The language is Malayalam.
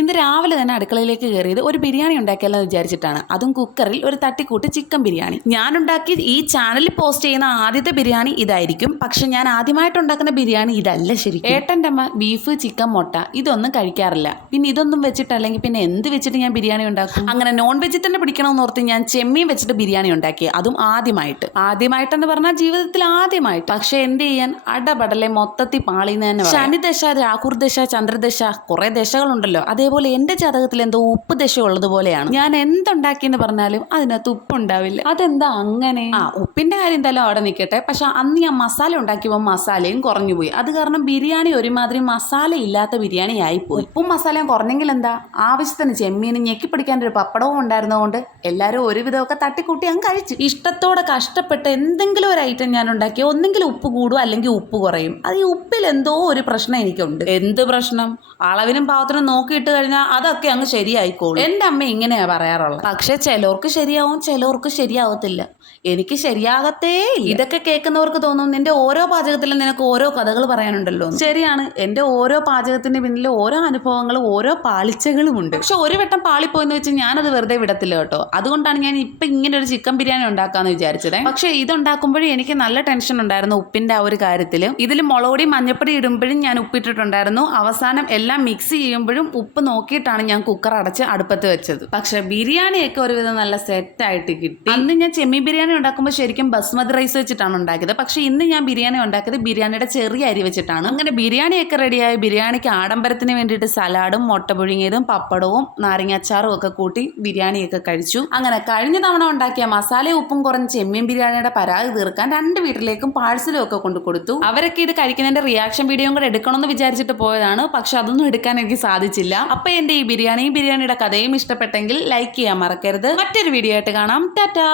ഇന്ന് രാവിലെ തന്നെ അടുക്കളയിലേക്ക് കയറിയത് ഒരു ബിരിയാണി ഉണ്ടാക്കിയാലോ വിചാരിച്ചിട്ടാണ്. അതും കുക്കറിൽ ഒരു തട്ടിക്കൂട്ട് ചിക്കൻ ബിരിയാണി. ഞാനുണ്ടാക്കി ഈ ചാനലിൽ പോസ്റ്റ് ചെയ്യുന്ന ആദ്യത്തെ ബിരിയാണി ഇതായിരിക്കും. പക്ഷെ ഞാൻ ആദ്യമായിട്ട് ഉണ്ടാക്കുന്ന ബിരിയാണി ഇതല്ല. ശരിക്കും ഏട്ടൻ്റെ അമ്മ ബീഫ്, ചിക്കൻ, മുട്ട ഇതൊന്നും കഴിക്കാറില്ല. പിന്നെ ഇതൊന്നും വെച്ചിട്ടല്ലെങ്കിൽ പിന്നെ എന്ത് വെച്ചിട്ട് ഞാൻ ബിരിയാണി ഉണ്ടാക്കും? അങ്ങനെ നോൺ വെജ് തന്നെ പിടിക്കണമെന്ന് ഓർത്ത് ഞാൻ ചെമ്മീൻ വെച്ചിട്ട് ബിരിയാണി ഉണ്ടാക്കി. അതും ആദ്യമായിട്ടെന്ന് പറഞ്ഞാൽ ജീവിതത്തിൽ ആദ്യമായിട്ട്. പക്ഷെ എന്ത് ചെയ്യാൻ, അടപടലെ മൊത്തത്തിൽ പാളിന്ന് തന്നെ. ശനിദശ, രാഹുർദശ, ചന്ദ്രദശ, കുറെ ദശകളുണ്ടല്ലോ. അതേപോലെ എന്റെ ജാതകത്തിൽ എന്തോ ഉപ്പ് ദശ ഉള്ളതുപോലെയാണ്. ഞാൻ എന്തുണ്ടാക്കിയെന്ന് പറഞ്ഞാലും അതിനകത്ത് ഉപ്പുണ്ടാവില്ല. അതെന്താ അങ്ങനെ? ഉപ്പിന്റെ കാര്യം എന്തായാലും അവിടെ നിൽക്കട്ടെ. പക്ഷെ അന്ന് ഞാൻ മസാല ഉണ്ടാക്കിയപ്പോൾ മസാലയും കുറഞ്ഞുപോയി. അത് കാരണം ബിരിയാണി ഒരുമാതിരി മസാല ഇല്ലാത്ത ബിരിയാണി ആയിപ്പോയി. ഉപ്പും മസാലയും കുറഞ്ഞെങ്കിൽ എന്താ, ആവശ്യത്തിന് ചെമ്മീനും ഞെക്കി പിടിക്കാൻ ഒരു പപ്പടവും ഉണ്ടായിരുന്നതുകൊണ്ട് എല്ലാവരും ഒരുവിധമൊക്കെ തട്ടിക്കൂട്ടി അങ്ങ് കഴിച്ചു. ഇഷ്ടത്തോടെ കഷ്ടപ്പെട്ട് എന്തെങ്കിലും ഒരു ഐറ്റം ഞാൻ ഉണ്ടാക്കി, ഒന്നെങ്കിലും ഉപ്പ് കൂടും അല്ലെങ്കിൽ ഉപ്പ് കുറയും. അത് ഈ ഉപ്പിൽ എന്തോ ഒരു പ്രശ്നം എനിക്കുണ്ട്. എന്ത് പ്രശ്നം? അളവിനും പാവത്തിനും നോക്കിയിട്ട് കഴിഞ്ഞാൽ അതൊക്കെ അങ്ങ് ശരിയായിക്കോളും. എൻ്റെ അമ്മ ഇങ്ങനെയാ പറയാറുള്ളത്. പക്ഷെ ചിലർക്ക് ശരിയാവും, ചിലർക്ക് ശരിയാവത്തില്ല. എനിക്ക് ശരിയാകത്തേ. ഇതൊക്കെ കേൾക്കുന്നവർക്ക് തോന്നും നിന്റെ ഓരോ പാചകത്തിലും നിനക്ക് ഓരോ കഥകൾ പറയാനുണ്ടല്ലോ. ശരിയാണ്, എൻ്റെ ഓരോ പാചകത്തിന്റെ പിന്നിൽ ഓരോ അനുഭവങ്ങളും ഓരോ പാളിച്ചകളും ഉണ്ട്. പക്ഷെ ഒരു വട്ടം പാളിപ്പോയെന്ന് വെച്ച് ഞാനത് വെറുതെ വിടത്തില്ല കേട്ടോ. അതുകൊണ്ടാണ് ഞാൻ ഇപ്പൊ ഇങ്ങനെ ഒരു ചിക്കൻ ബിരിയാണി ഉണ്ടാക്കാന്ന് വിചാരിച്ചത്. പക്ഷെ ഇതുണ്ടാക്കുമ്പോഴും എനിക്ക് നല്ല ടെൻഷൻ ഉണ്ടായിരുന്നു ഉപ്പിന്റെ ആ ഒരു കാര്യത്തിൽ. ഇതിൽ മുളകുപൊടി, മഞ്ഞപ്പൊടി ഇടുമ്പോഴും ഞാൻ ഉപ്പിട്ടിട്ടുണ്ടായിരുന്നു. അവസാനം എല്ലാം മിക്സ് ചെയ്യുമ്പോഴും ഉപ്പ് നോക്കിയിട്ടാണ് ഞാൻ കുക്കർ അടച്ച് അടുപ്പത്ത് വെച്ചത്. പക്ഷെ ബിരിയാണിയൊക്കെ ഒരുവിധം നല്ല സെറ്റായിട്ട് കിട്ടി. അന്ന് ഞാൻ ചെമ്മീൻ ബിരിയാണി ഉണ്ടാക്കുമ്പോൾ ശരിക്കും ബസ്മതി റൈസ് വെച്ചിട്ടാണ് ഉണ്ടാക്കിയത്. പക്ഷെ ഇന്ന് ഞാൻ ബിരിയാണി ഉണ്ടാക്കിയത് ബിരിയാണിയുടെ ചെറിയ അരി വെച്ചിട്ടാണ്. അങ്ങനെ ബിരിയാണിയൊക്കെ റെഡിയായി. ബിരിയാണിക്ക് ആഡംബരത്തിന് വേണ്ടിയിട്ട് സലാഡും മുട്ട പുഴുങ്ങിയതും പപ്പടവും നാരങ്ങാച്ചാറും ഒക്കെ കൂട്ടി ബിരിയാണിയൊക്കെ കഴിച്ചു. അങ്ങനെ കഴിഞ്ഞ തവണ ഉണ്ടാക്കിയ മസാലയും ഉപ്പും കുറഞ്ഞ ചെമ്മീൻ ബിരിയാണിയുടെ പരാതി തീർക്കാൻ 2 വീട്ടിലേക്കും പാഴ്സലും ഒക്കെ കൊണ്ടു കൊടുത്തു. അവരൊക്കെ ഇത് കഴിക്കുന്നതിന്റെ റിയാക്ഷൻ വീഡിയോയും കൂടെ എടുക്കണമെന്ന് വിചാരിച്ചിട്ട് പോയതാണ്. പക്ഷെ അതൊന്നും എടുക്കാൻ എനിക്ക് സാധിച്ചില്ല. അപ്പൊ എന്റെ ഈ ബിരിയാണിയുടെ കഥയും ഇഷ്ടപ്പെട്ടെങ്കിൽ ലൈക്ക് ചെയ്യാൻ മറക്കരുത്. മറ്റൊരു വീഡിയോ ആയിട്ട് കാണാം. ടാറ്റാ.